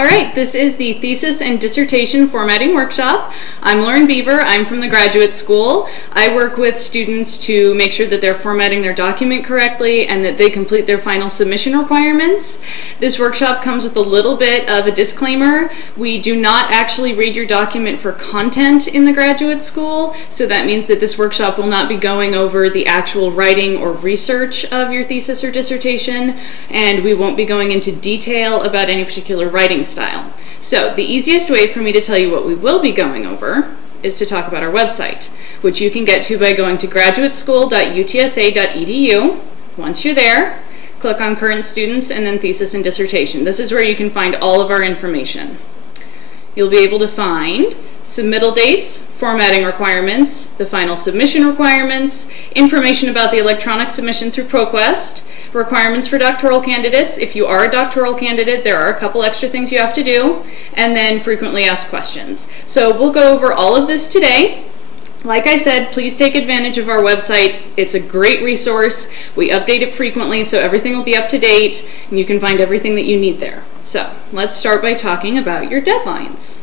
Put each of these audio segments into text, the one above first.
All right, this is the Thesis and Dissertation Formatting Workshop. I'm Lauren Beaver. I'm from the Graduate School. I work with students to make sure that they're formatting their document correctly and that they complete their final submission requirements. This workshop comes with a little bit of a disclaimer. We do not actually read your document for content in the Graduate School, so that means that this workshop will not be going over the actual writing or research of your thesis or dissertation, and we won't be going into detail about any particular writing style. So the easiest way for me to tell you what we will be going over is to talk about our website, which you can get to by going to graduateschool.utsa.edu. Once you're there, click on Current Students and then Thesis and Dissertation. This is where you can find all of our information. You'll be able to find submittal dates, formatting requirements, the final submission requirements, information about the electronic submission through ProQuest, requirements for doctoral candidates. If you are a doctoral candidate, there are a couple extra things you have to do, and then frequently asked questions. So we'll go over all of this today. Like I said, please take advantage of our website. It's a great resource. We update it frequently, so everything will be up to date, and you can find everything that you need there. So let's start by talking about your deadlines.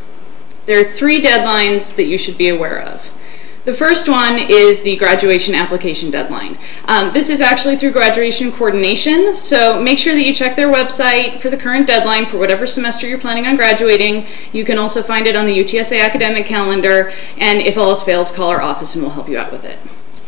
There are 3 deadlines that you should be aware of. The first one is the graduation application deadline. This is actually through graduation coordination, so make sure that you check their website for the current deadline for whatever semester you're planning on graduating. You can also find it on the UTSA academic calendar, and if all else fails, call our office and we'll help you out with it.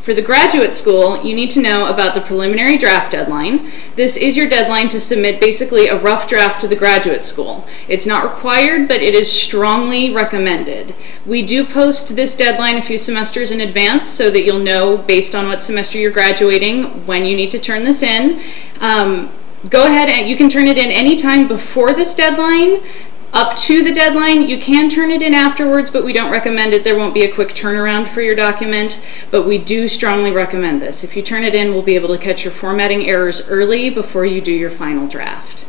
For the graduate school, you need to know about the preliminary draft deadline. This is your deadline to submit basically a rough draft to the graduate school. It's not required, but it is strongly recommended. We do post this deadline a few semesters in advance so that you'll know based on what semester you're graduating when you need to turn this in. Go ahead and you can turn it in anytime before this deadline. Up to the deadline, you can turn it in afterwards, but we don't recommend it. There won't be a quick turnaround for your document, but we do strongly recommend this. If you turn it in, we'll be able to catch your formatting errors early before you do your final draft.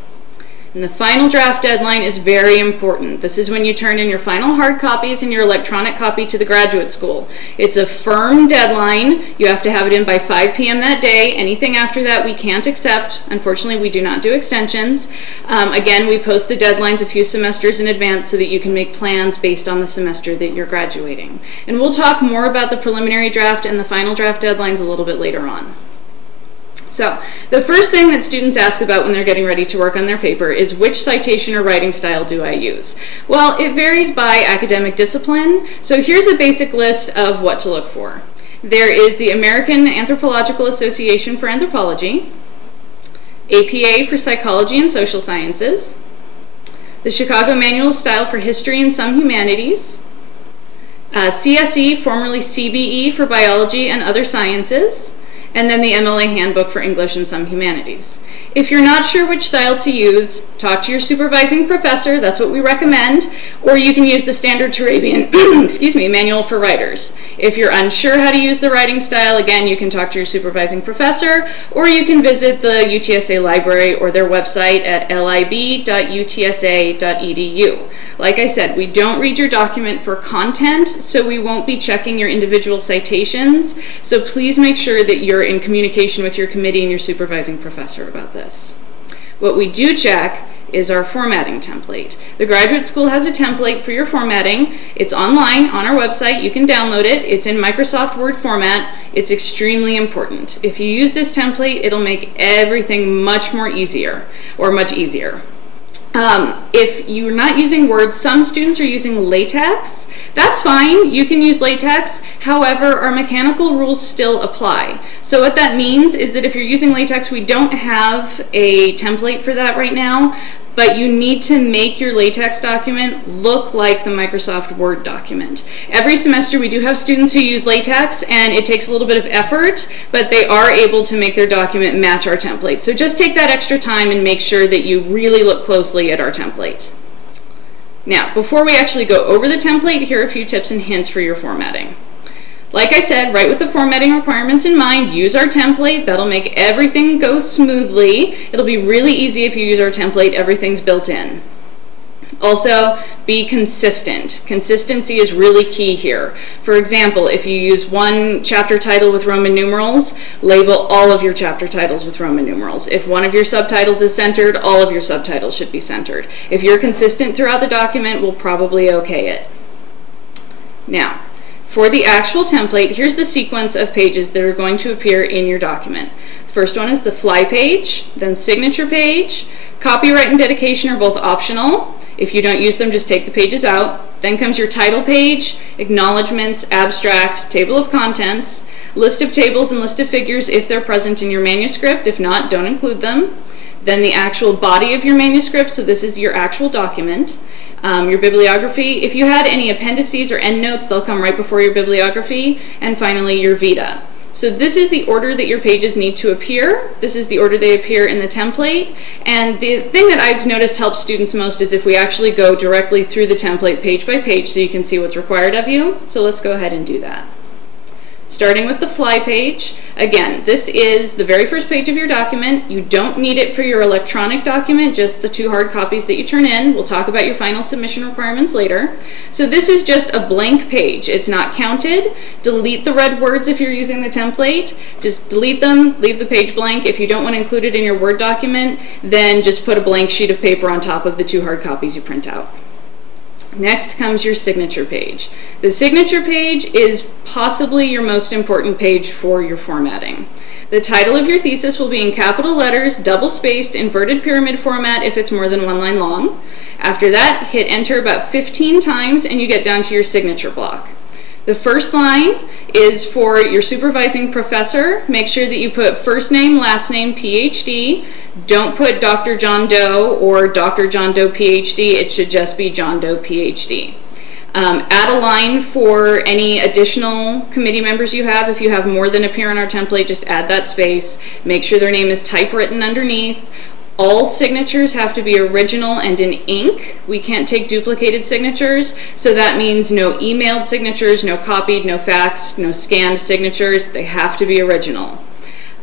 And the final draft deadline is very important. This is when you turn in your final hard copies and your electronic copy to the graduate school. It's a firm deadline. You have to have it in by 5 p.m. that day. Anything after that we can't accept. Unfortunately, we do not do extensions. Again, we post the deadlines a few semesters in advance so that you can make plans based on the semester that you're graduating. And we'll talk more about the preliminary draft and the final draft deadlines a little bit later on. So, the first thing that students ask about when they're getting ready to work on their paper is which citation or writing style do I use? Well, it varies by academic discipline, so here's a basic list of what to look for. There is the American Anthropological Association for Anthropology, APA for Psychology and Social Sciences, the Chicago Manual of Style for History and Some Humanities, CSE, formerly CBE for Biology and Other Sciences, and then the MLA Handbook for English and Some Humanities. If you're not sure which style to use, talk to your supervising professor, that's what we recommend, or you can use the Standard Turabian Manual for Writers. If you're unsure how to use the writing style, again, you can talk to your supervising professor, or you can visit the UTSA library or their website at lib.utsa.edu. Like I said, we don't read your document for content, so we won't be checking your individual citations, so please make sure that you're in communication with your committee and your supervising professor about this. What we do check is our formatting template. The Graduate School has a template for your formatting. It's online on our website. You can download it. It's in Microsoft Word format. It's extremely important. If you use this template, it'll make everything much easier. If you're not using Word, some students are using LaTeX. That's fine, you can use LaTeX. However, our mechanical rules still apply. So what that means is that if you're using LaTeX, we don't have a template for that right now, but you need to make your LaTeX document look like the Microsoft Word document. Every semester we do have students who use LaTeX, and it takes a little bit of effort, but they are able to make their document match our template. So just take that extra time and make sure that you really look closely at our template. Now, before we actually go over the template, here are a few tips and hints for your formatting. Like I said, write with the formatting requirements in mind. Use our template. That'll make everything go smoothly. It'll be really easy if you use our template. Everything's built in. Also, be consistent. Consistency is really key here. For example, if you use one chapter title with Roman numerals, label all of your chapter titles with Roman numerals. If one of your subtitles is centered, all of your subtitles should be centered. If you're consistent throughout the document, we'll probably okay it. Now, for the actual template, here's the sequence of pages that are going to appear in your document. The first one is the fly page, then signature page. Copyright and dedication are both optional. If you don't use them, just take the pages out. Then comes your title page, acknowledgments, abstract, table of contents, list of tables and list of figures if they're present in your manuscript. If not, don't include them. Then the actual body of your manuscript, so this is your actual document. Your bibliography. If you had any appendices or endnotes, they'll come right before your bibliography. And finally, your vita. So this is the order that your pages need to appear. This is the order they appear in the template. And the thing that I've noticed helps students most is if we actually go directly through the template page by page so you can see what's required of you. So let's go ahead and do that. Starting with the fly page, again, this is the very first page of your document. You don't need it for your electronic document, just the 2 hard copies that you turn in. We'll talk about your final submission requirements later. So this is just a blank page. It's not counted. Delete the red words if you're using the template. Just delete them, leave the page blank. If you don't want to include it in your Word document, then just put a blank sheet of paper on top of the 2 hard copies you print out. Next comes your signature page. The signature page is possibly your most important page for your formatting. The title of your thesis will be in capital letters, double-spaced, inverted pyramid format if it's more than 1 line long. After that, hit enter about 15 times and you get down to your signature block. The first line is for your supervising professor. Make sure that you put first name, last name, PhD. Don't put Dr. John Doe or Dr. John Doe, PhD. It should just be John Doe, PhD. Add a line for any additional committee members you have. If you have more than appear on our template, just add that space. Make sure their name is typewritten underneath. All signatures have to be original and in ink. We can't take duplicated signatures, so that means no emailed signatures, no copied, no faxed, no scanned signatures. They have to be original.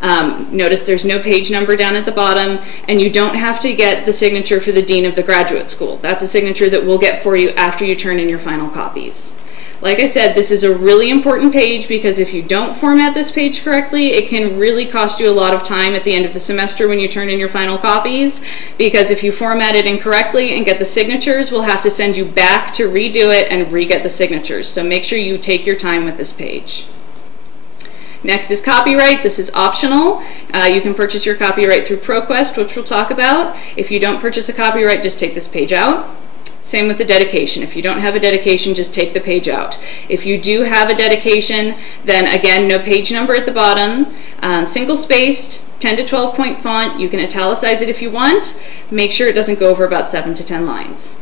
Notice there's no page number down at the bottom, and you don't have to get the signature for the dean of the graduate school. That's a signature that we'll get for you after you turn in your final copies. Like I said, this is a really important page because if you don't format this page correctly, it can really cost you a lot of time at the end of the semester when you turn in your final copies, because if you format it incorrectly and get the signatures, we'll have to send you back to redo it and re-get the signatures. So make sure you take your time with this page. Next is copyright. This is optional. You can purchase your copyright through ProQuest, which we'll talk about. If you don't purchase a copyright, just take this page out. Same with the dedication. If you don't have a dedication, just take the page out. If you do have a dedication, then again, no page number at the bottom, single-spaced, 10 to 12 point font. You can italicize it if you want. Make sure it doesn't go over about 7 to 10 lines.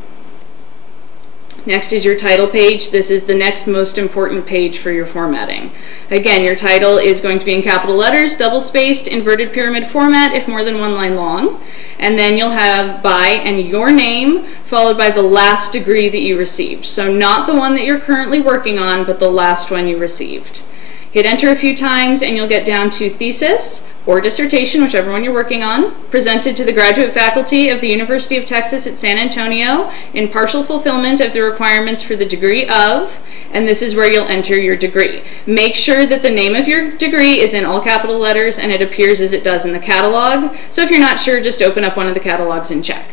Next is your title page. This is the next most important page for your formatting. Again, your title is going to be in capital letters, double-spaced, inverted pyramid format if more than 1 line long. And then you'll have by and your name followed by the last degree that you received. So not the one that you're currently working on, but the last one you received. Hit enter a few times and you'll get down to thesis or dissertation, whichever one you're working on, presented to the graduate faculty of the University of Texas at San Antonio in partial fulfillment of the requirements for the degree of, and this is where you'll enter your degree. Make sure that the name of your degree is in all capital letters and it appears as it does in the catalog. So if you're not sure, just open up one of the catalogs and check.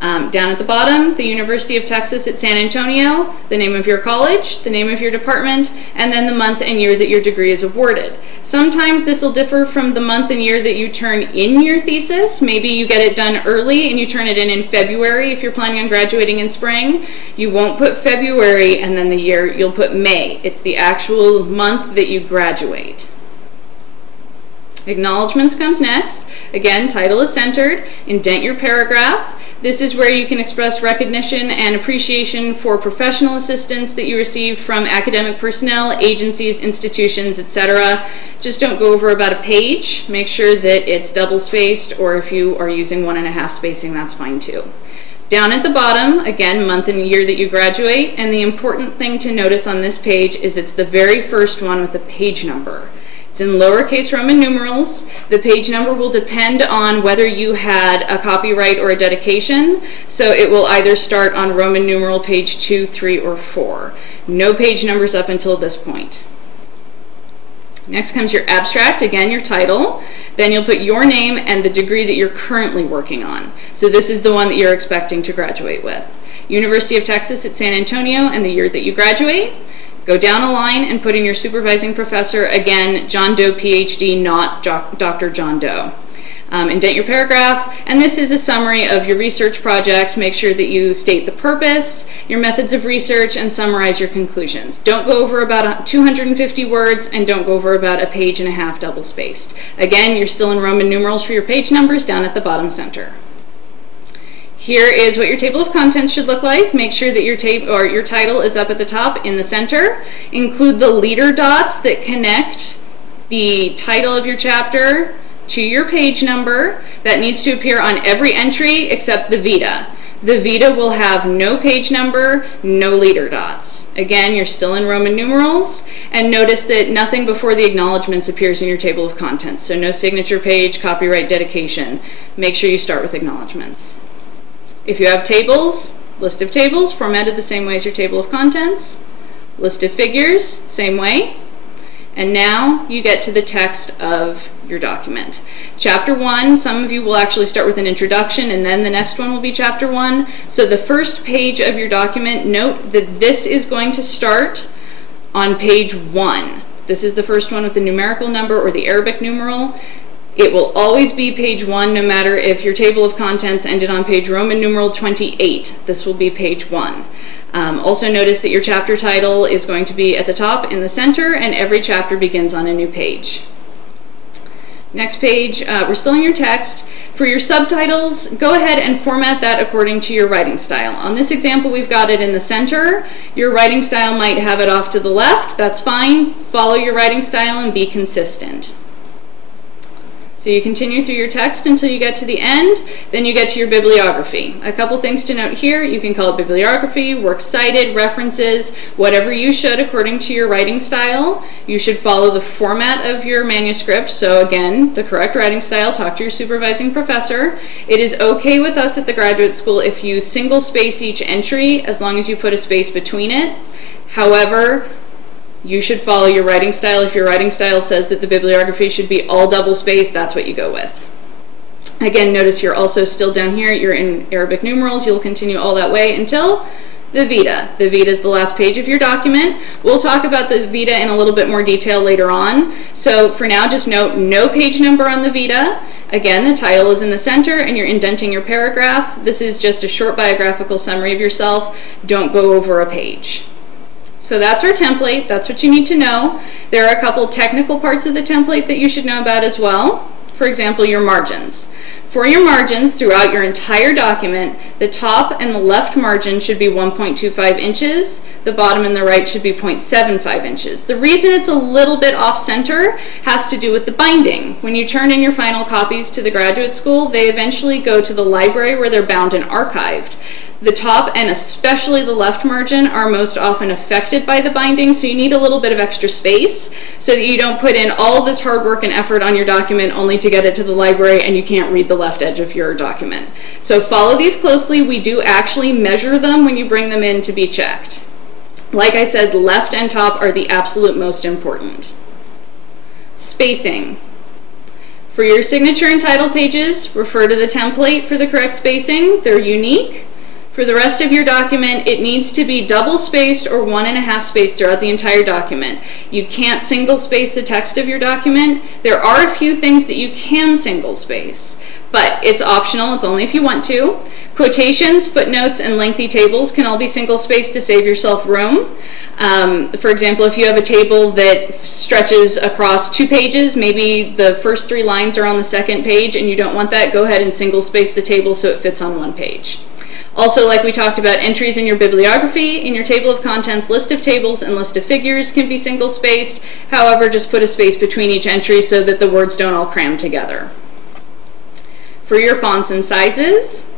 Down at the bottom, the University of Texas at San Antonio, the name of your college, the name of your department, and then the month and year that your degree is awarded. Sometimes this will differ from the month and year that you turn in your thesis. Maybe you get it done early and you turn it in February if you're planning on graduating in spring. You won't put February and then the year, you'll put May. It's the actual month that you graduate. Acknowledgements comes next. Again, title is centered. Indent your paragraph. This is where you can express recognition and appreciation for professional assistance that you received from academic personnel, agencies, institutions, etc. Just don't go over about a page. Make sure that it's double-spaced, or if you are using 1.5 spacing, that's fine too. Down at the bottom, again, month and year that you graduate, and the important thing to notice on this page is it's the very first one with the page number. It It's in lowercase Roman numerals. The page number will depend on whether you had a copyright or a dedication, so it will either start on Roman numeral page 2, 3, or 4. No page numbers up until this point. Next comes your abstract, again your title. Then you'll put your name and the degree that you're currently working on. So this is the one that you're expecting to graduate with. University of Texas at San Antonio and the year that you graduate. Go down a line and put in your supervising professor, again, John Doe, PhD, not Dr. John Doe. Indent your paragraph, and this is a summary of your research project. Make sure that you state the purpose, your methods of research, and summarize your conclusions. Don't go over about 250 words, and don't go over about a page and a half double-spaced. Again, you're still in Roman numerals for your page numbers down at the bottom center. Here is what your table of contents should look like. Make sure that your title is up at the top in the center. Include the leader dots that connect the title of your chapter to your page number. That needs to appear on every entry except the Vita. The Vita will have no page number, no leader dots. Again, you're still in Roman numerals, and notice that nothing before the acknowledgments appears in your table of contents. So no signature page, copyright, dedication. Make sure you start with acknowledgments. If you have tables, list of tables, formatted the same way as your table of contents. List of figures, same way. And now you get to the text of your document. Chapter 1, some of you will actually start with an introduction, and then the next one will be chapter 1. So the first page of your document, note that this is going to start on page 1. This is the first one with the numerical number or the Arabic numeral. It will always be page 1, no matter if your table of contents ended on page Roman numeral 28. This will be page 1. Also notice that your chapter title is going to be at the top in the center, and every chapter begins on a new page. Next page, we're still in your text. For your subtitles, go ahead and format that according to your writing style. On this example, we've got it in the center. Your writing style might have it off to the left. That's fine. Follow your writing style and be consistent. So you continue through your text until you get to the end, then you get to your bibliography. A couple things to note here: you can call it bibliography, works cited, references, whatever you should according to your writing style. You should follow the format of your manuscript, so again, the correct writing style, talk to your supervising professor. It is okay with us at the graduate school if you single space each entry, as long as you put a space between it. However, you should follow your writing style. If your writing style says that the bibliography should be all double-spaced, that's what you go with. Again, notice you're also still down here. You're in Arabic numerals. You'll continue all that way until the Vita. The Vita is the last page of your document. We'll talk about the Vita in a little bit more detail later on. So for now, just note no page number on the Vita. Again, the title is in the center, and you're indenting your paragraph. This is just a short biographical summary of yourself. Don't go over a page. So that's our template. That's what you need to know. There are a couple technical parts of the template that you should know about as well. For example, your margins. For your margins throughout your entire document, the top and the left margin should be 1.25 inches. The bottom and the right should be 0.75 inches. The reason it's a little bit off-center has to do with the binding. When you turn in your final copies to the graduate school, they eventually go to the library where they're bound and archived. The top and especially the left margin are most often affected by the binding, so you need a little bit of extra space so that you don't put in all this hard work and effort on your document only to get it to the library and you can't read the left edge of your document. So follow these closely. We do actually measure them when you bring them in to be checked. Like I said, left and top are the absolute most important. Spacing. For your signature and title pages, refer to the template for the correct spacing. They're unique. For the rest of your document, it needs to be double-spaced or 1.5 spaced throughout the entire document. You can't single-space the text of your document. There are a few things that you can single-space, but it's optional. It's only if you want to. Quotations, footnotes, and lengthy tables can all be single-spaced to save yourself room. For example, if you have a table that stretches across 2 pages, maybe the first 3 lines are on the second page and you don't want that, go ahead and single-space the table so it fits on 1 page. Also, like we talked about, entries in your bibliography, in your table of contents, list of tables, and list of figures can be single-spaced. However, just put a space between each entry so that the words don't all cram together. For your fonts and sizes,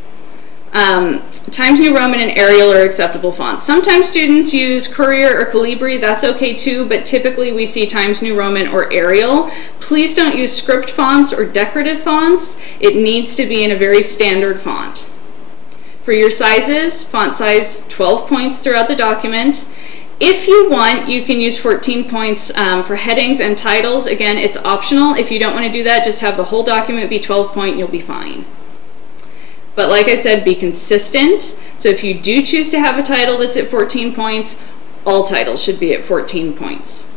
Times New Roman and Arial are acceptable fonts. Sometimes students use Courier or Calibri, that's okay too, but typically we see Times New Roman or Arial. Please don't use script fonts or decorative fonts. It needs to be in a very standard font. For your sizes, font size 12 points throughout the document. If you want, you can use 14 points for headings and titles. Again, it's optional. If you don't want to do that, just have the whole document be 12 point and you'll be fine. But like I said, be consistent. So if you do choose to have a title that's at 14 points, all titles should be at 14 points.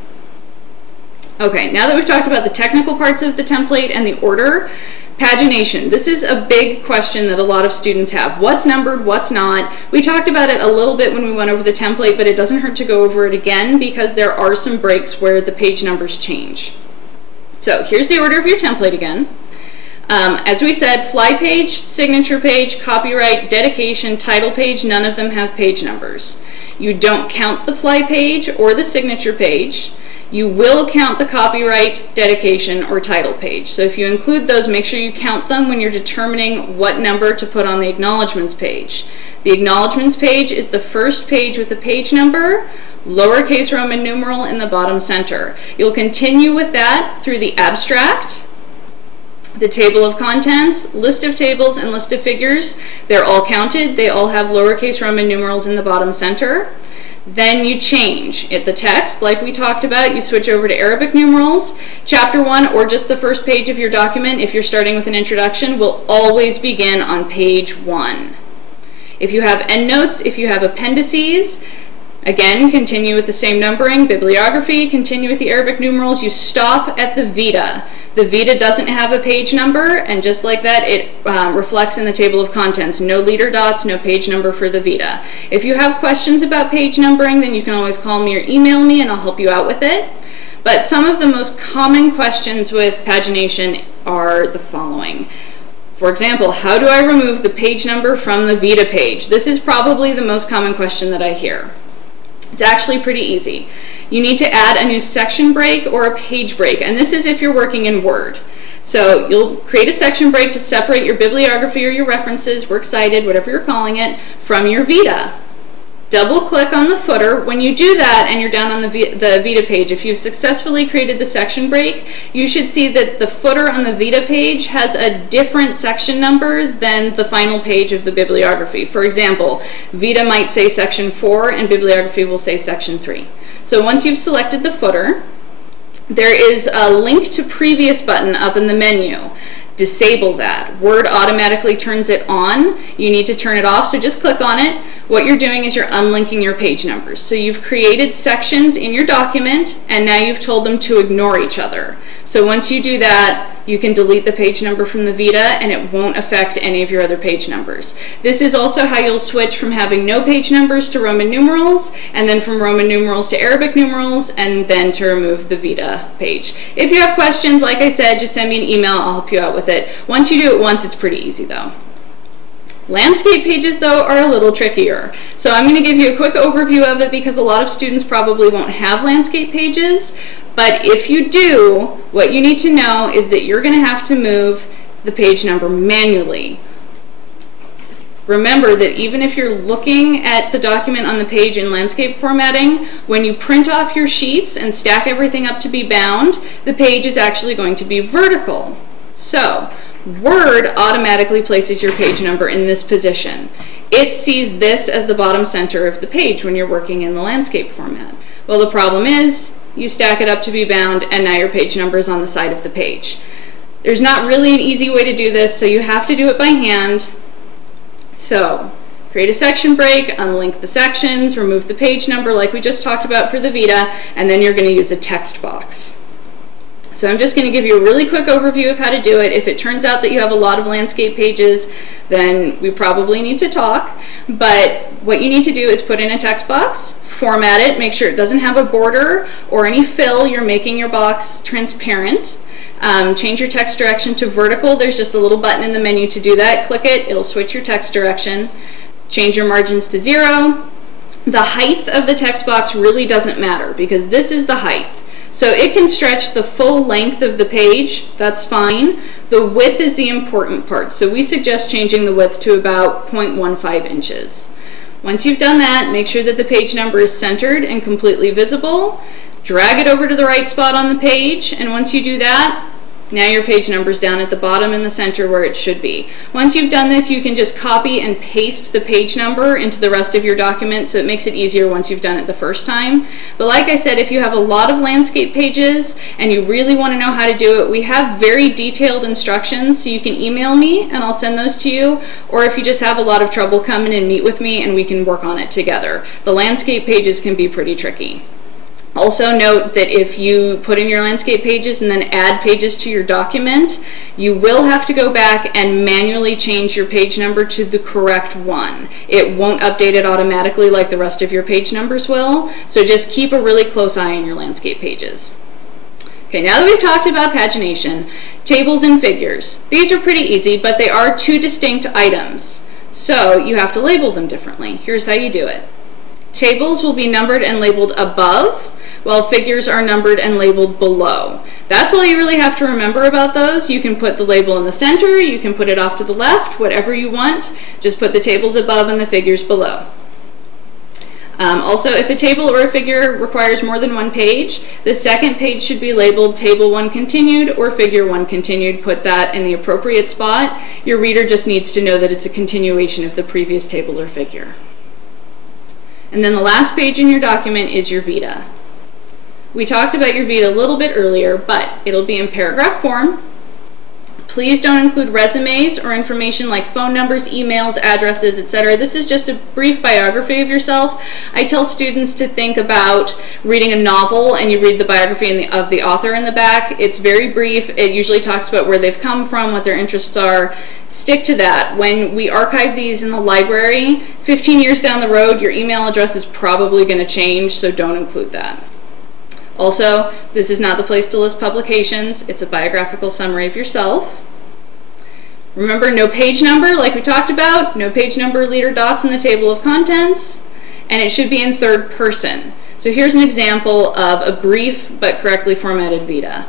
Okay, now that we've talked about the technical parts of the template and the order, pagination. This is a big question that a lot of students have. What's numbered, what's not? We talked about it a little bit when we went over the template, but it doesn't hurt to go over it again because there are some breaks where the page numbers change. So here's the order of your template again. As we said, fly page, signature page, copyright, dedication, title page, none of them have page numbers. You don't count the fly page or the signature page. You will count the copyright, dedication, or title page. So if you include those, make sure you count them when you're determining what number to put on the acknowledgements page. The acknowledgements page is the first page with the page number, lowercase Roman numeral in the bottom center. You'll continue with that through the abstract, the table of contents, list of tables, and list of figures. They're all counted. They all have lowercase Roman numerals in the bottom center. Then you change the text, like we talked about. You switch over to Arabic numerals. Chapter 1, or just the first page of your document, if you're starting with an introduction, will always begin on page 1. If you have endnotes, if you have appendices, again, continue with the same numbering. Bibliography, continue with the Arabic numerals. You stop at the Vita. The Vita doesn't have a page number, and just like that, it reflects in the table of contents. No leader dots, no page number for the Vita. If you have questions about page numbering, then you can always call me or email me, and I'll help you out with it. But some of the most common questions with pagination are the following. For example, how do I remove the page number from the Vita page? This is probably the most common question that I hear. It's actually pretty easy. You need to add a new section break or a page break, and this is if you're working in Word. So you'll create a section break to separate your bibliography or your references, works cited, whatever you're calling it, from your Vita. Double click on the footer. When you do that and you're down on the Vita page, if you've successfully created the section break, you should see that the footer on the Vita page has a different section number than the final page of the bibliography. For example, Vita might say section 4 and bibliography will say section 3. So once you've selected the footer, there is a link to previous button up in the menu. Disable that. Word automatically turns it on. You need to turn it off, so just click on it. What you're doing is you're unlinking your page numbers. So you've created sections in your document, and now you've told them to ignore each other. So once you do that, you can delete the page number from the Vita, and it won't affect any of your other page numbers. This is also how you'll switch from having no page numbers to Roman numerals, and then from Roman numerals to Arabic numerals, and then to remove the Vita page. If you have questions, like I said, just send me an email. I'll help you out with it. Once you do it once, it's pretty easy though. Landscape pages, though, are a little trickier. So I'm going to give you a quick overview of it because a lot of students probably won't have landscape pages. But if you do, what you need to know is that you're going to have to move the page number manually. Remember that even if you're looking at the document on the page in landscape formatting, when you print off your sheets and stack everything up to be bound, the page is actually going to be vertical. So Word automatically places your page number in this position. It sees this as the bottom center of the page when you're working in the landscape format. Well, the problem is you stack it up to be bound, and now your page number is on the side of the page. There's not really an easy way to do this, so you have to do it by hand. So create a section break, unlink the sections, remove the page number like we just talked about for the Vita, and then you're going to use a text box. So I'm just going to give you a really quick overview of how to do it. If it turns out that you have a lot of landscape pages, then we probably need to talk. But what you need to do is put in a text box, format it, make sure it doesn't have a border or any fill. You're making your box transparent. Change your text direction to vertical. There's just a little button in the menu to do that. Click it, it'll switch your text direction. Change your margins to 0. The height of the text box really doesn't matter because this is the height. So it can stretch the full length of the page, that's fine. The width is the important part, so we suggest changing the width to about 0.15 inches. Once you've done that, make sure that the page number is centered and completely visible. Drag it over to the right spot on the page, and once you do that, now your page number is down at the bottom in the center where it should be. Once you've done this, you can just copy and paste the page number into the rest of your document, so it makes it easier once you've done it the first time. But like I said, if you have a lot of landscape pages and you really want to know how to do it, we have very detailed instructions, so you can email me and I'll send those to you, or if you just have a lot of trouble, come in and meet with me and we can work on it together. The landscape pages can be pretty tricky. Also note that if you put in your landscape pages and then add pages to your document, you will have to go back and manually change your page number to the correct one. It won't update it automatically like the rest of your page numbers will, so just keep a really close eye on your landscape pages. Okay, now that we've talked about pagination, tables and figures. These are pretty easy, but they are two distinct items, so you have to label them differently. Here's how you do it. Tables will be numbered and labeled above, while figures are numbered and labeled below. That's all you really have to remember about those. You can put the label in the center, you can put it off to the left, whatever you want. Just put the tables above and the figures below. Also, if a table or a figure requires more than one page, the second page should be labeled Table 1 Continued or Figure 1 Continued. Put that in the appropriate spot. Your reader just needs to know that it's a continuation of the previous table or figure. And then the last page in your document is your vita. We talked about your vita a little bit earlier, but it'll be in paragraph form. Please don't include resumes or information like phone numbers, emails, addresses, etc. This is just a brief biography of yourself. I tell students to think about reading a novel and you read the biography of the author in the back. It's very brief. It usually talks about where they've come from, what their interests are. Stick to that. When we archive these in the library, 15 years down the road, your email address is probably going to change, so don't include that. Also, this is not the place to list publications. It's a biographical summary of yourself. Remember, no page number, like we talked about, no page number, leader dots in the table of contents, and it should be in third person. So here's an example of a brief but correctly formatted vita.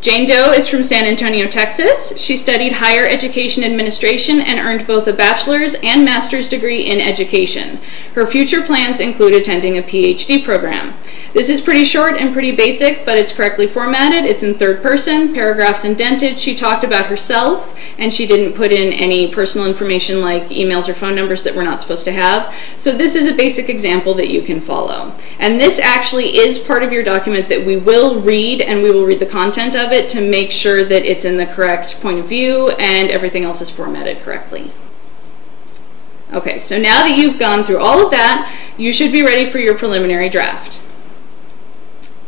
Jane Doe is from San Antonio, Texas. She studied higher education administration and earned both a bachelor's and master's degree in education. Her future plans include attending a PhD program. This is pretty short and pretty basic, but it's correctly formatted. It's in third person, paragraphs indented. She talked about herself, and she didn't put in any personal information like emails or phone numbers that we're not supposed to have. So this is a basic example that you can follow. And this actually is part of your document that we will read, and we will read the content of it to make sure that it's in the correct point of view and everything else is formatted correctly. Okay, so now that you've gone through all of that, you should be ready for your preliminary draft.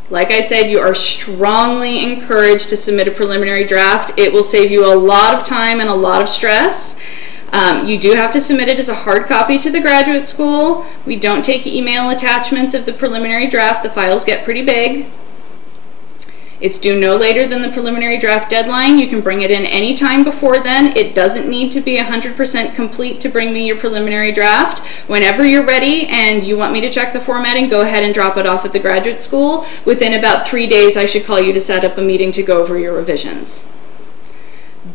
Like I said, you are strongly encouraged to submit a preliminary draft. It will save you a lot of time and a lot of stress. You do have to submit it as a hard copy to the graduate school. We don't take email attachments of the preliminary draft. The files get pretty big. It's due no later than the preliminary draft deadline. You can bring it in any time before then. It doesn't need to be 100% complete to bring me your preliminary draft. Whenever you're ready and you want me to check the formatting, go ahead and drop it off at the graduate school. Within about 3 days, I should call you to set up a meeting to go over your revisions.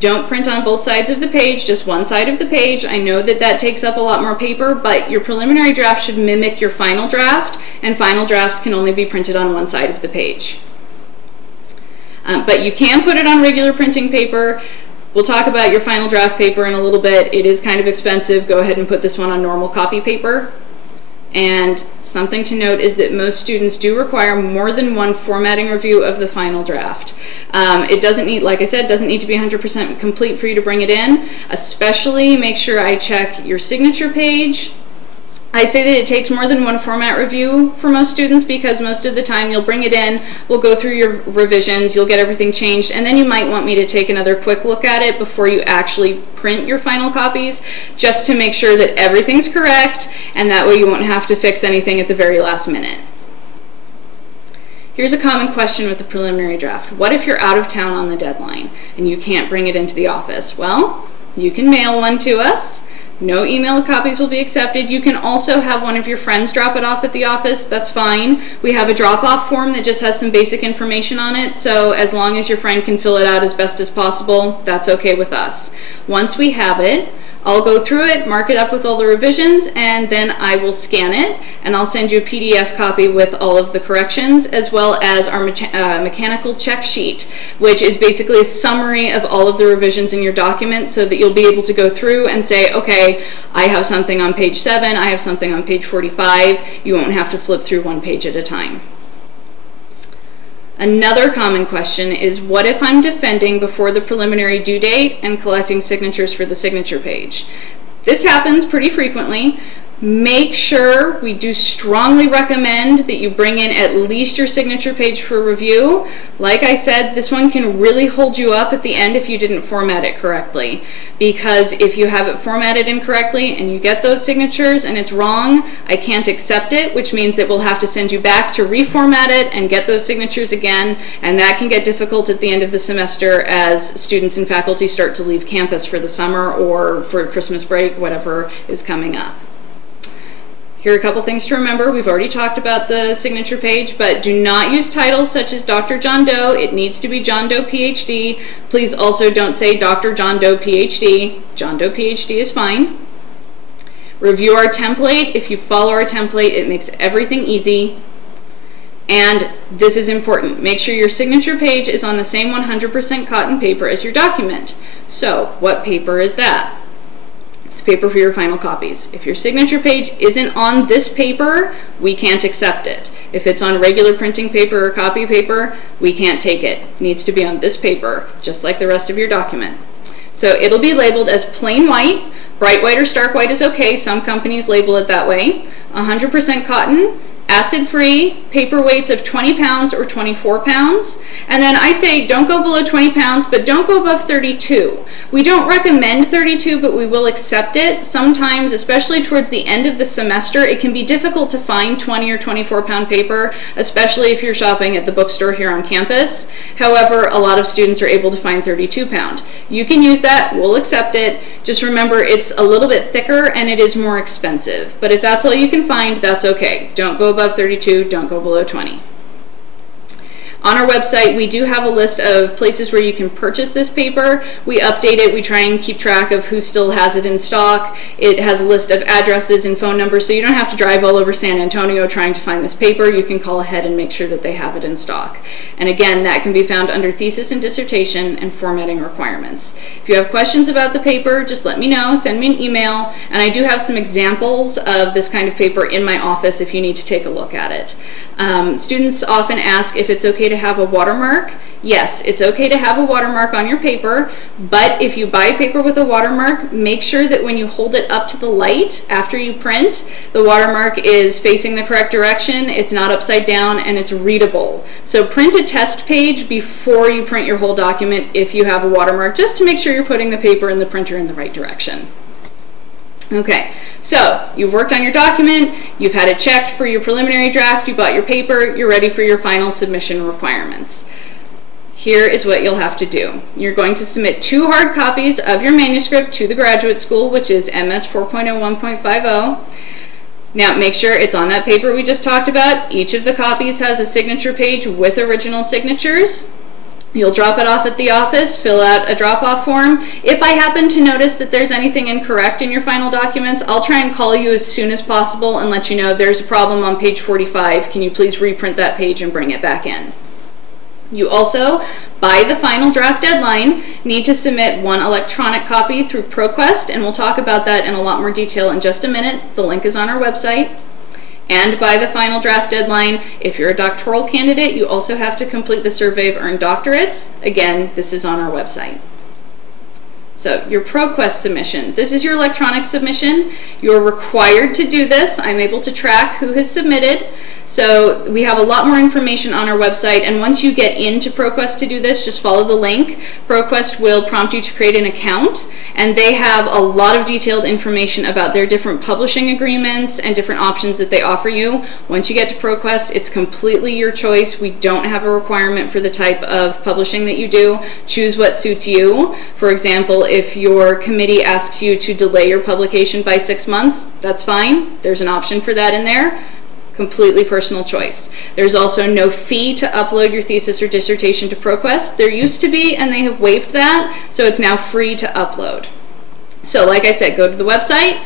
Don't print on both sides of the page, just one side of the page. I know that that takes up a lot more paper, but your preliminary draft should mimic your final draft, and final drafts can only be printed on one side of the page. But you can put it on regular printing paper. We'll talk about your final draft paper in a little bit. It is kind of expensive. Go ahead and put this one on normal copy paper. And something to note is that most students do require more than one formatting review of the final draft. It doesn't need, like I said, doesn't need to be 100% complete for you to bring it in. Especially make sure I check your signature page. I say that it takes more than one format review for most students because most of the time you'll bring it in, we'll go through your revisions, you'll get everything changed, and then you might want me to take another quick look at it before you actually print your final copies, just to make sure that everything's correct, and that way you won't have to fix anything at the very last minute. Here's a common question with the preliminary draft. What if you're out of town on the deadline and you can't bring it into the office? Well, you can mail one to us. No email copies will be accepted. You can also have one of your friends drop it off at the office. That's fine. We have a drop-off form that just has some basic information on it, so as long as your friend can fill it out as best as possible, that's okay with us. Once we have it, I'll go through it, mark it up with all the revisions, and then I will scan it, and I'll send you a PDF copy with all of the corrections, as well as our mechanical check sheet, which is basically a summary of all of the revisions in your document, so that you'll be able to go through and say, okay, I have something on page 7, I have something on page 45. You won't have to flip through one page at a time. Another common question is, what if I'm defending before the preliminary due date and collecting signatures for the signature page? This happens pretty frequently. Make sure, we do strongly recommend that you bring in at least your signature page for review. Like I said, this one can really hold you up at the end if you didn't format it correctly. Because if you have it formatted incorrectly and you get those signatures and it's wrong, I can't accept it, which means that we'll have to send you back to reformat it and get those signatures again, and that can get difficult at the end of the semester as students and faculty start to leave campus for the summer or for Christmas break, whatever is coming up. Here are a couple things to remember. We've already talked about the signature page, but do not use titles such as Dr. John Doe. It needs to be John Doe, PhD. Please also don't say Dr. John Doe, PhD. John Doe, PhD is fine. Review our template. If you follow our template, it makes everything easy. And this is important. Make sure your signature page is on the same 100% cotton paper as your document. So, what paper is that? Paper for your final copies. If your signature page isn't on this paper, we can't accept it. If it's on regular printing paper or copy paper, we can't take it. It needs to be on this paper, just like the rest of your document. So it'll be labeled as plain white. Bright white or stark white is okay. Some companies label it that way. 100% cotton, acid-free, paper weights of 20 pounds or 24 pounds. And then I say don't go below 20 pounds, but don't go above 32. We don't recommend 32, but we will accept it. Sometimes, especially towards the end of the semester, it can be difficult to find 20 or 24 pound paper, especially if you're shopping at the bookstore here on campus. However, a lot of students are able to find 32 pound. You can use that, we'll accept it. Just remember it's a little bit thicker and it is more expensive. But if that's all you can find, that's okay. Don't go above 32, don't go below 20. On our website, we do have a list of places where you can purchase this paper. We update it. We try and keep track of who still has it in stock. It has a list of addresses and phone numbers, so you don't have to drive all over San Antonio trying to find this paper. You can call ahead and make sure that they have it in stock. And again, that can be found under thesis and dissertation and formatting requirements. If you have questions about the paper, just let me know. Send me an email. And I do have some examples of this kind of paper in my office if you need to take a look at it. Students often ask if it's okay to have a watermark. Yes, it's okay to have a watermark on your paper, but if you buy paper with a watermark, make sure that when you hold it up to the light after you print, the watermark is facing the correct direction, it's not upside down, and it's readable. So print a test page before you print your whole document if you have a watermark, just to make sure you're putting the paper in the printer in the right direction. Okay, so you've worked on your document, you've had it checked for your preliminary draft, you bought your paper, you're ready for your final submission requirements. Here is what you'll have to do. You're going to submit 2 hard copies of your manuscript to the graduate school, which is MS 4.01.50. Now make sure it's on that paper we just talked about. Each of the copies has a signature page with original signatures. You'll drop it off at the office, fill out a drop-off form. If I happen to notice that there's anything incorrect in your final documents, I'll try and call you as soon as possible and let you know there's a problem on page 45. Can you please reprint that page and bring it back in? You also, by the final draft deadline, need to submit 1 electronic copy through ProQuest, and we'll talk about that in a lot more detail in just a minute. The link is on our website. And by the final draft deadline, if you're a doctoral candidate, you also have to complete the survey of earned doctorates. Again, this is on our website. So your ProQuest submission, this is your electronic submission. You're required to do this. I'm able to track who has submitted. So we have a lot more information on our website, and once you get into ProQuest to do this, just follow the link. ProQuest will prompt you to create an account, and they have a lot of detailed information about their different publishing agreements and different options that they offer you. Once you get to ProQuest, it's completely your choice. We don't have a requirement for the type of publishing that you do. Choose what suits you. For example, if your committee asks you to delay your publication by 6 months, that's fine. There's an option for that in there. Completely personal choice. There's also no fee to upload your thesis or dissertation to ProQuest. There used to be, and they have waived that, so it's now free to upload. So like I said, go to the website,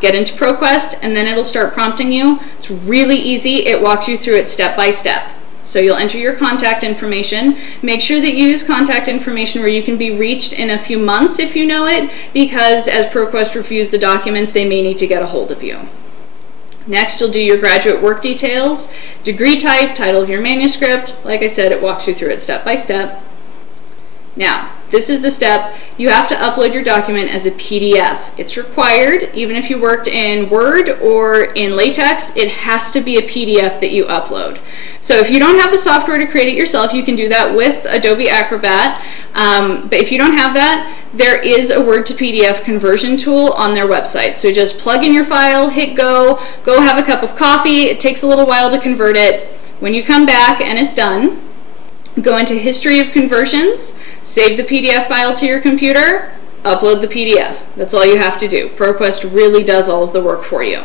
get into ProQuest, and then it'll start prompting you. It's really easy. It walks you through it step by step. So you'll enter your contact information. Make sure that you use contact information where you can be reached in a few months if you know it, because as ProQuest reviews the documents, they may need to get a hold of you. Next, you'll do your graduate work details, degree type, title of your manuscript. Like I said, it walks you through it step by step. Now, this is the step. You have to upload your document as a PDF. It's required, even if you worked in Word or in LaTeX, it has to be a PDF that you upload. So if you don't have the software to create it yourself, you can do that with Adobe Acrobat. But if you don't have that, there is a Word to PDF conversion tool on their website. So just plug in your file, hit go have a cup of coffee. It takes a little while to convert it. When you come back and it's done, go into History of Conversions, save the PDF file to your computer, upload the PDF. That's all you have to do. ProQuest really does all of the work for you.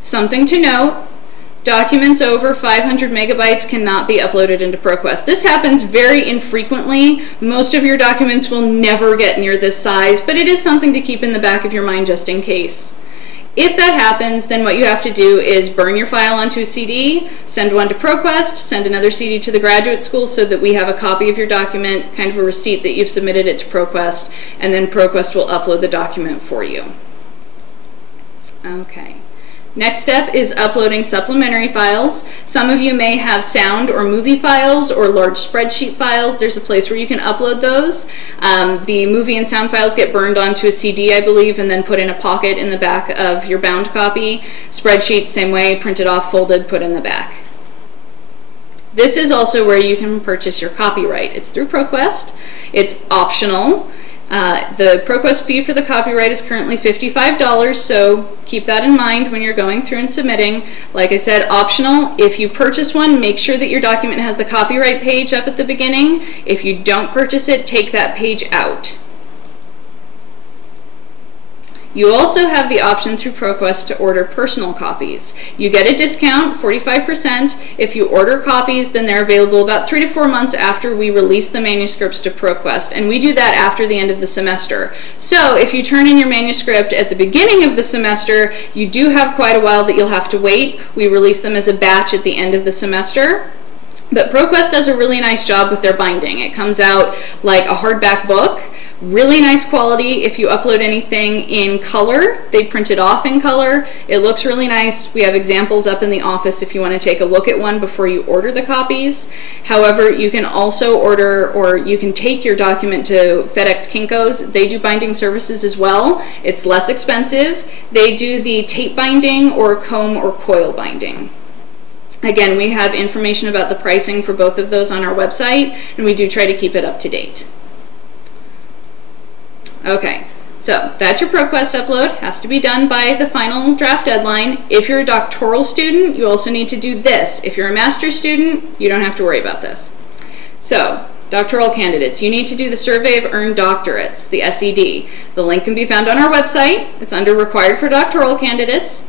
Something to note, documents over 500 megabytes cannot be uploaded into ProQuest. This happens very infrequently. Most of your documents will never get near this size, but it is something to keep in the back of your mind just in case. If that happens, then what you have to do is burn your file onto a CD, send one to ProQuest, send another CD to the graduate school so that we have a copy of your document, kind of a receipt that you've submitted it to ProQuest, and then ProQuest will upload the document for you. Okay. Next step is uploading supplementary files. Some of you may have sound or movie files or large spreadsheet files. There's a place where you can upload those. The movie and sound files get burned onto a CD, I believe, and then put in a pocket in the back of your bound copy. Spreadsheets, same way, printed off, folded, put in the back. This is also where you can purchase your copyright. It's through ProQuest. It's optional. The ProQuest fee for the copyright is currently $55, so keep that in mind when you're going through and submitting. Like I said, optional. If you purchase one, make sure that your document has the copyright page up at the beginning. If you don't purchase it, take that page out. You also have the option through ProQuest to order personal copies. You get a discount, 45%. If you order copies, then they're available about 3 to 4 months after we release the manuscripts to ProQuest, and we do that after the end of the semester. So if you turn in your manuscript at the beginning of the semester, you do have quite a while that you'll have to wait. We release them as a batch at the end of the semester. But ProQuest does a really nice job with their binding. It comes out like a hardback book. Really nice quality. If you upload anything in color, they print it off in color. It looks really nice. We have examples up in the office if you want to take a look at one before you order the copies. However, you can also order, or you can take your document to FedEx Kinko's. They do binding services as well. It's less expensive. They do the tape binding or comb or coil binding. Again, we have information about the pricing for both of those on our website, and we do try to keep it up to date. Okay, so that's your ProQuest upload. Has to be done by the final draft deadline. If you're a doctoral student, you also need to do this. If you're a master's student, you don't have to worry about this. So, doctoral candidates, you need to do the Survey of Earned Doctorates, the SED. The link can be found on our website. It's under Required for Doctoral Candidates.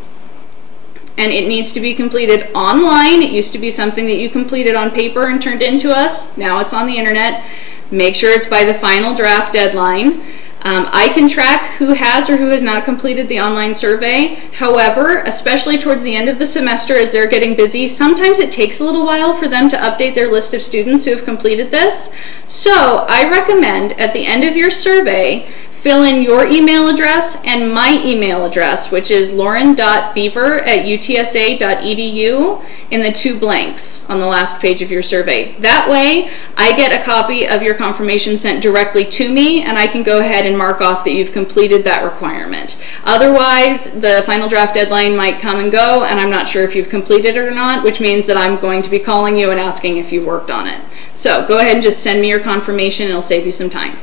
And it needs to be completed online. It used to be something that you completed on paper and turned in to us. Now it's on the internet. Make sure it's by the final draft deadline. I can track who has or who has not completed the online survey. However, especially towards the end of the semester as they're getting busy, sometimes it takes a little while for them to update their list of students who have completed this. So I recommend at the end of your survey, fill in your email address and my email address, which is lauren.beaver@utsa.edu, in the 2 blanks on the last page of your survey. That way, I get a copy of your confirmation sent directly to me, and I can go ahead and mark off that you've completed that requirement. Otherwise, the final draft deadline might come and go, and I'm not sure if you've completed it or not, which means that I'm going to be calling you and asking if you've worked on it. So go ahead and just send me your confirmation, and it'll save you some time.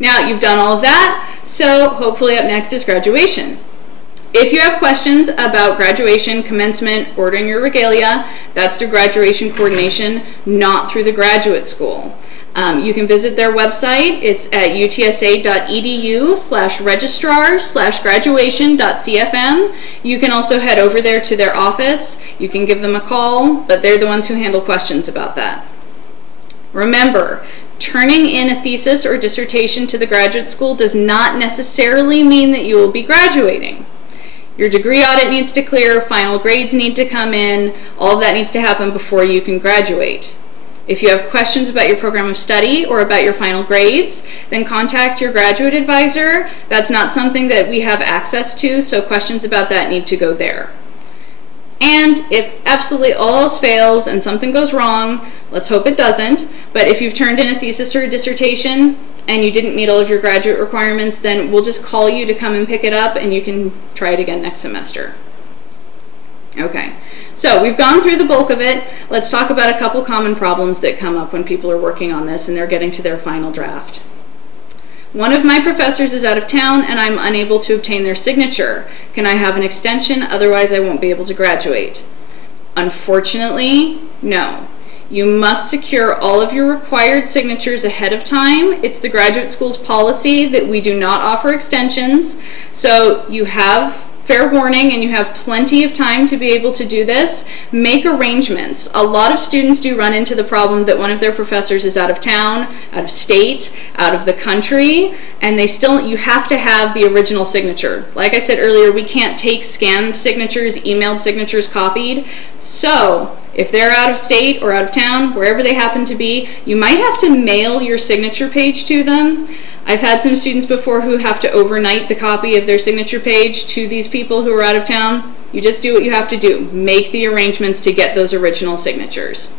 Now you've done all of that, so hopefully up next is graduation. If you have questions about graduation, commencement, ordering your regalia, that's through graduation coordination, not through the graduate school. You can visit their website. It's at utsa.edu/registrar/graduation.cfm. You can also head over there to their office. You can give them a call, but they're the ones who handle questions about that. Remember, turning in a thesis or dissertation to the graduate school does not necessarily mean that you will be graduating. Your degree audit needs to clear, final grades need to come in, all of that needs to happen before you can graduate. If you have questions about your program of study or about your final grades, then contact your graduate advisor. That's not something that we have access to, so questions about that need to go there. And if absolutely all else fails and something goes wrong, let's hope it doesn't, but if you've turned in a thesis or a dissertation and you didn't meet all of your graduate requirements, then we'll just call you to come and pick it up, and you can try it again next semester. Okay, so we've gone through the bulk of it. Let's talk about a couple common problems that come up when people are working on this and they're getting to their final draft. One of my professors is out of town and I'm unable to obtain their signature. Can I have an extension? Otherwise I won't be able to graduate. Unfortunately, no. You must secure all of your required signatures ahead of time. It's the graduate school's policy that we do not offer extensions, so you have fair warning and you have plenty of time to be able to do this. Make arrangements. A lot of students do run into the problem that one of their professors is out of town, out of state, out of the country, and you have to have the original signature. Like I said earlier, we can't take scanned signatures, emailed signatures, copied. So if they're out of state or out of town, wherever they happen to be, you might have to mail your signature page to them. I've had some students before who have to overnight the copy of their signature page to these people who are out of town. You just do what you have to do. Make the arrangements to get those original signatures.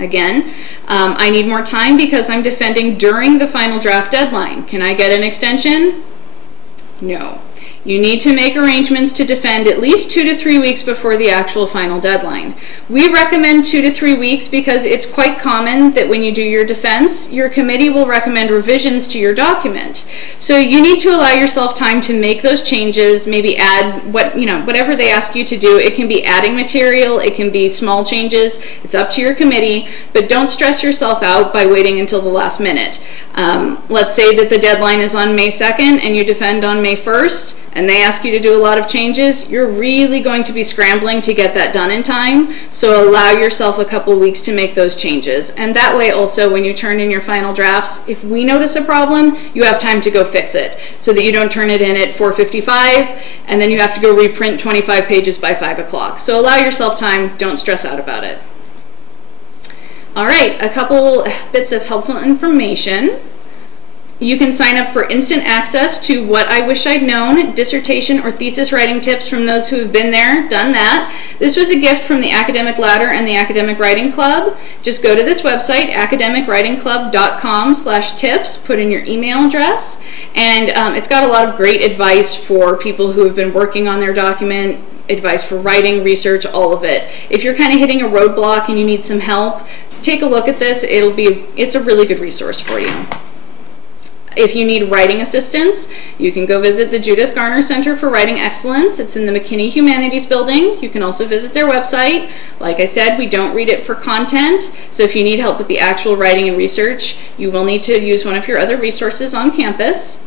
Again, I need more time because I'm defending during the final draft deadline. Can I get an extension? No. You need to make arrangements to defend at least 2 to 3 weeks before the actual final deadline. We recommend 2 to 3 weeks because it's quite common that when you do your defense, your committee will recommend revisions to your document. So you need to allow yourself time to make those changes, maybe add whatever they ask you to do. It can be adding material, it can be small changes, it's up to your committee, but don't stress yourself out by waiting until the last minute. Let's say that the deadline is on May 2nd and you defend on May 1st, and they ask you to do a lot of changes, you're really going to be scrambling to get that done in time. So allow yourself a couple weeks to make those changes. And that way also, when you turn in your final drafts, if we notice a problem, you have time to go fix it so that you don't turn it in at 4:55 and then you have to go reprint 25 pages by 5 o'clock. So allow yourself time, don't stress out about it. All right, a couple bits of helpful information. You can sign up for instant access to What I Wish I'd Known, dissertation or thesis writing tips from those who have been there, done that. This was a gift from the Academic Ladder and the Academic Writing Club. Just go to this website, academicwritingclub.com/tips, put in your email address, and it's got a lot of great advice for people who have been working on their document, advice for writing, research, all of it. If you're kind of hitting a roadblock and you need some help, take a look at this. It's a really good resource for you. If you need writing assistance, you can go visit the Judith Garner Center for Writing Excellence. It's in the McKinney Humanities Building. You can also visit their website. Like I said, we don't read it for content, so if you need help with the actual writing and research, you will need to use one of your other resources on campus.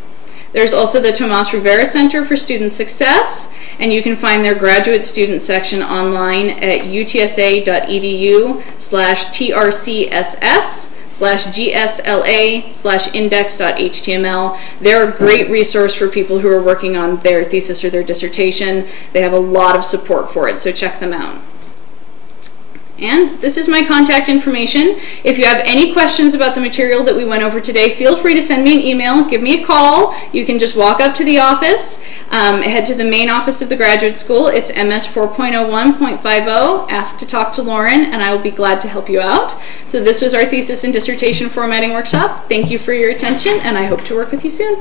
There's also the Tomas Rivera Center for Student Success, and you can find their graduate student section online at utsa.edu/trcss/gsla/index.html. They're a great resource for people who are working on their thesis or their dissertation. They have a lot of support for it, so check them out. And this is my contact information. If you have any questions about the material that we went over today, feel free to send me an email, give me a call. You can just walk up to the office, head to the main office of the graduate school. It's MS 4.01.50. Ask to talk to Lauren, and I will be glad to help you out. So this was our thesis and dissertation formatting workshop. Thank you for your attention, and I hope to work with you soon.